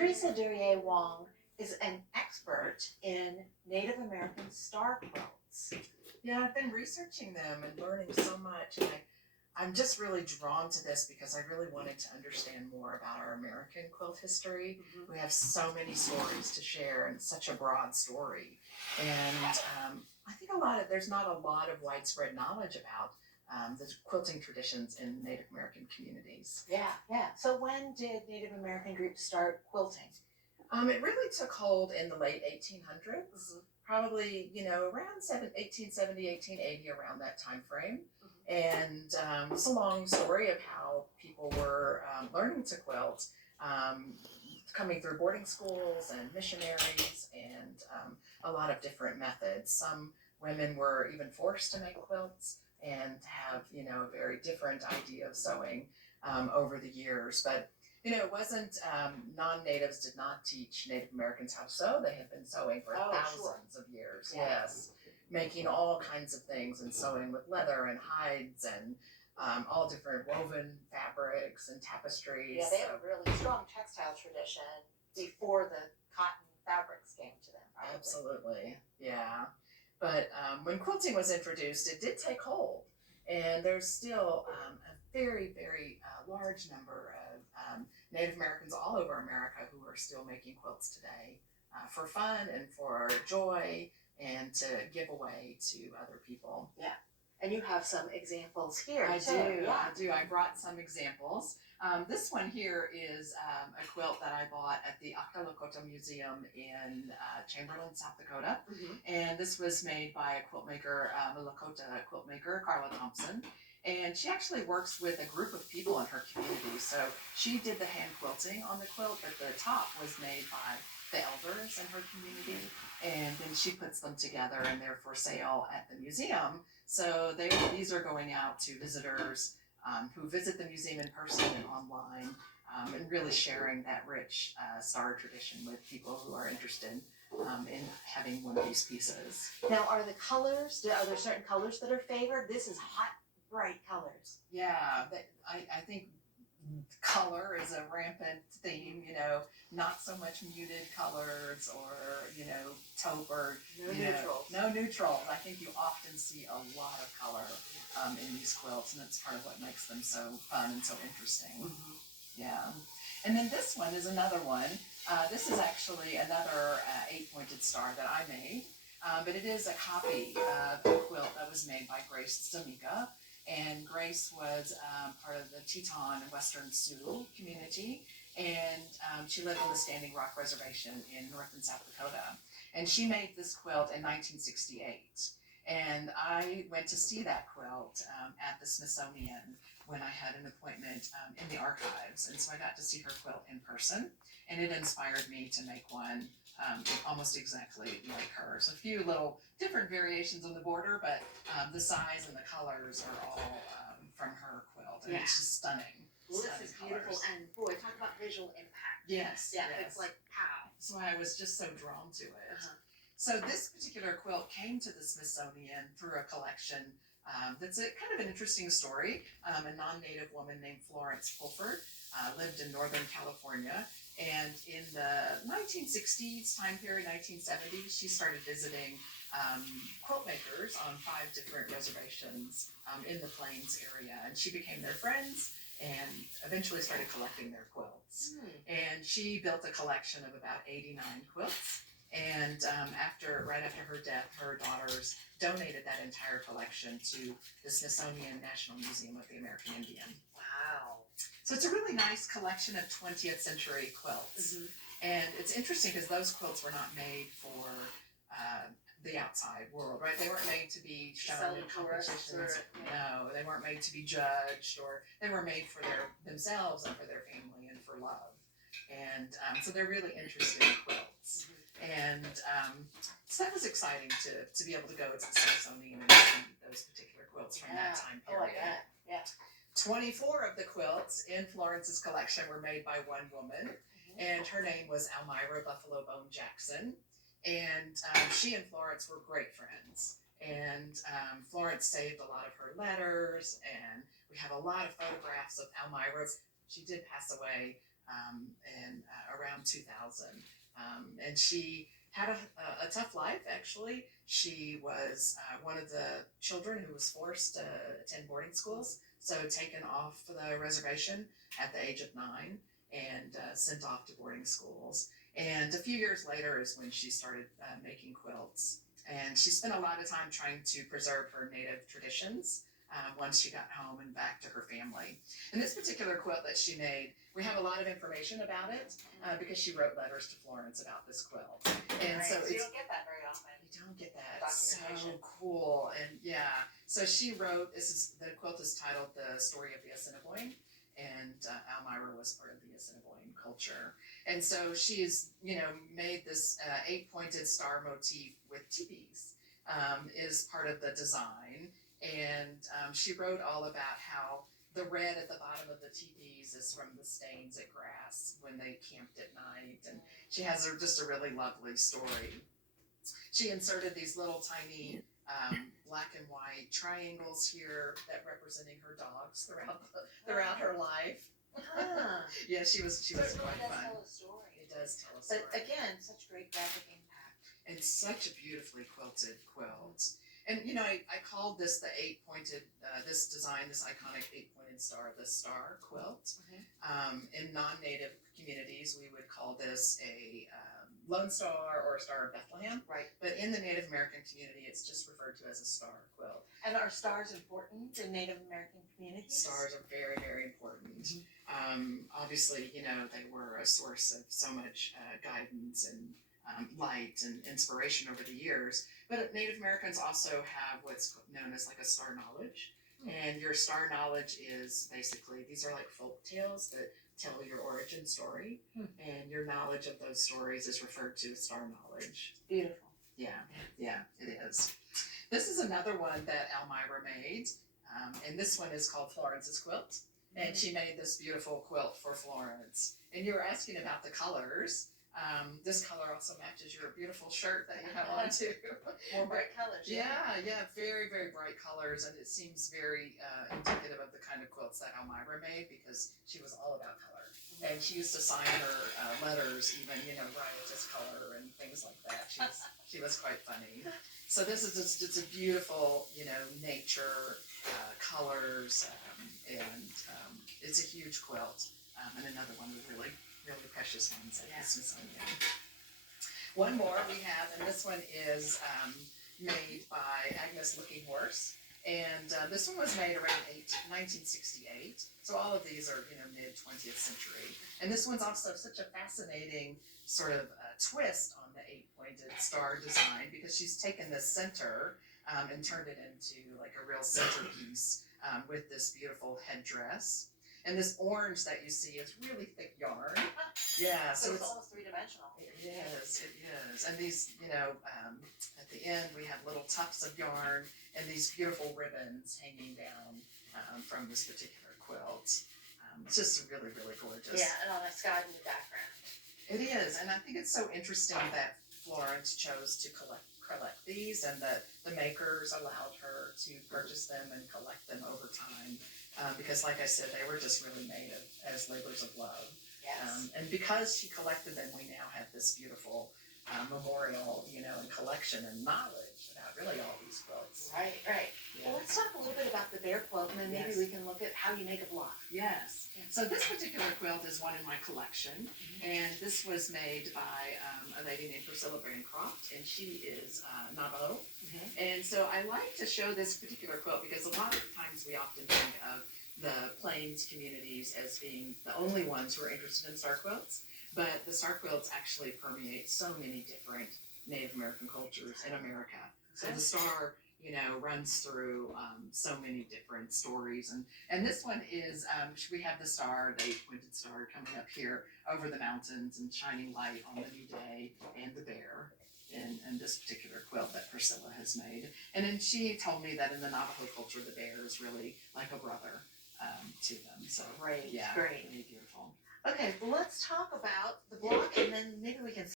Teresa Duryea Wong is an expert in Native American star quilts. Yeah, I've been researching them and learning so much. And I'm just really drawn to this because I really wanted to understand more about our American quilt history. We have so many stories to share and such a broad story. And I think there's not a lot of widespread knowledge about the quilting traditions in Native American communities. Yeah. So when did Native American groups start quilting? It really took hold in the late 1800s, probably, around 1870, 1880, around that time frame. And it's a long story of how people were learning to quilt, coming through boarding schools and missionaries and a lot of different methods. Some women were even forced to make quilts and have, a very different idea of sewing over the years. But it wasn't, non-natives did not teach Native Americans how to sew. They had been sewing for thousands of years. Yeah. Yes. Making all kinds of things and sewing with leather and hides and all different woven fabrics and tapestries. Yeah, they have a really strong textile tradition before the cotton fabrics came to them, probably. Absolutely, yeah. But when quilting was introduced, it did take hold. And there's still a very, very large number of Native Americans all over America who are still making quilts today for fun and for joy and to give away to other people. Yeah. And you have some examples here. I too. do. I brought some examples. This one here is a quilt that I bought at the Lakota Museum in Chamberlain, South Dakota. And this was made by a quilt maker, a Lakota quilt maker, Carla Thompson. And she actually works with a group of people in her community. So she did the hand quilting on the quilt, but the top was made by the elders in her community. And then she puts them together and they're for sale at the museum. So these are going out to visitors who visit the museum in person and online, and really sharing that rich star tradition with people who are interested in having one of these pieces. Now, are there certain colors that are favored? This is hot, bright colors. Yeah, I think color is a rampant theme, not so much muted colors or, taupe or, neutrals. No neutrals. I think you often see a lot of color in these quilts, and that's part of what makes them so fun and so interesting. Yeah. And then this one is another one. This is actually another 8-pointed star that I made, but it is a copy of a quilt that was made by Grace Zamica. And Grace was part of the Teton and Western Sioux community, and she lived on the Standing Rock Reservation in North and South Dakota. And she made this quilt in 1968. And I went to see that quilt at the Smithsonian when I had an appointment in the archives. And so I got to see her quilt in person, and it inspired me to make one almost exactly like hers. A few little different variations on the border, but the size and the colors are all from her quilt, and it's just stunning. Well, this is beautiful, and boy, talk about visual impact. Yes. It's like pow. That's why I was just so drawn to it. So this particular quilt came to the Smithsonian through a collection that's a kind of an interesting story. A non-native woman named Florence Fulford lived in Northern California. And in the 1960s time period, 1970s, she started visiting quilt makers on 5 different reservations in the Plains area. And she became their friends and eventually started collecting their quilts. And she built a collection of about 89 quilts. And right after her death, her daughters donated that entire collection to the Smithsonian National Museum of the American Indian. Wow. So it's a really nice collection of 20th century quilts. And it's interesting because those quilts were not made for the outside world, right? They weren't made to be shown in competitions. No, they weren't made to be judged, or they were made for themselves and for their family and for love. And so they're really interesting quilts. And so that was exciting to be able to go to the Smithsonian and see those particular quilts from that time period. Oh, I bet. 24 of the quilts in Florence's collection were made by one woman, and her name was Elmira Buffalo Bone Jackson. And she and Florence were great friends. And Florence saved a lot of her letters, and we have a lot of photographs of Elmira. She did pass away in around 2000. And she had a tough life, actually. She was one of the children who was forced to attend boarding schools, so taken off the reservation at the age of 9 and sent off to boarding schools. And a few years later is when she started making quilts. And she spent a lot of time trying to preserve her native traditions once she got home and back to her family. And this particular quilt that she made, we have a lot of information about it because she wrote letters to Florence about this quilt. And Right. so You it's, don't get that very often. you don't get that. So Documentation. cool. And yeah, so she wrote, the quilt is titled The Story of the Assiniboine. And Elmira was part of the Assiniboine culture. And so she's, made this 8-pointed star motif with teepees is part of the design. And she wrote all about how the red at the bottom of the teepees is from the stains at grass when they camped at night. And she has just a really lovely story. She inserted these little tiny black and white triangles here that representing her dogs throughout her life. Huh. Yeah, she was So it really quite does fun. tell a story. It does tell a story. But again, such great graphic impact. And such a beautifully quilted quilt. And I called this the 8-pointed, this design, this iconic 8-pointed star, the star quilt. In non-native communities, we would call this a Lone Star or a Star of Bethlehem. Right. But in the Native American community, it's just referred to as a star quilt. And are stars important in Native American communities? Stars are very, very important. Obviously, they were a source of so much guidance and light and inspiration over the years. But Native Americans also have what's known as like a star knowledge. And your star knowledge is basically, these are like folk tales that tell your origin story. And your knowledge of those stories is referred to as star knowledge. Beautiful. Yeah, it is. This is another one that Elmira made. And this one is called Florence's Quilt. And she made this beautiful quilt for Florence. And you were asking about the colors. This color also matches your beautiful shirt that you have on too. More bright colors. Yeah, very, very bright colors, and it seems very indicative of the kind of quilts that Elmira made because she was all about color. And she used to sign her letters even, riotous color and things like that. She was quite funny. So this is just, it's a beautiful, nature, colors, and it's a huge quilt. And another one of the really precious ones at the Smithsonian. One more we have, and this one is made by Agnes Looking Horse. And this one was made around 1968. So all of these are, mid 20th century. And this one's also such a fascinating sort of twist on the 8-pointed star design because she's taken the center and turned it into like a real centerpiece with this beautiful headdress. And this orange that you see is really thick yarn. Yeah, So it's almost three-dimensional. It is. And these, at the end we have little tufts of yarn and these beautiful ribbons hanging down from this particular quilt. It's just really, really gorgeous. Yeah, and on a sky blue background. It is, and I think it's so interesting that Florence chose to collect these and that the makers allowed her to purchase them and collect them over time. Because like I said, they were just really made as labors of love. Yes. And because she collected them, we now have this beautiful memorial, and collection and knowledge about really all these quilts. Right. Yeah. Well, let's talk a little bit about the bear quilt, and then maybe we can look at how you make a block. Yes. So this particular quilt is one in my collection, and this was made by a lady named Priscilla Bancroft, and she is Navajo. And so I like to show this particular quilt because a lot of times we often think of the Plains communities as being the only ones who are interested in star quilts, but the star quilts actually permeate so many different Native American cultures in America. So the star, runs through so many different stories. And this one is, we have the star, the 8-pointed star coming up here over the mountains and shining light on the new day and the bear in this particular quilt that Priscilla has made. And then she told me that in the Navajo culture, the bear is really like a brother to them. So Great. yeah, really beautiful. Okay, well, let's talk about the block, and then maybe we can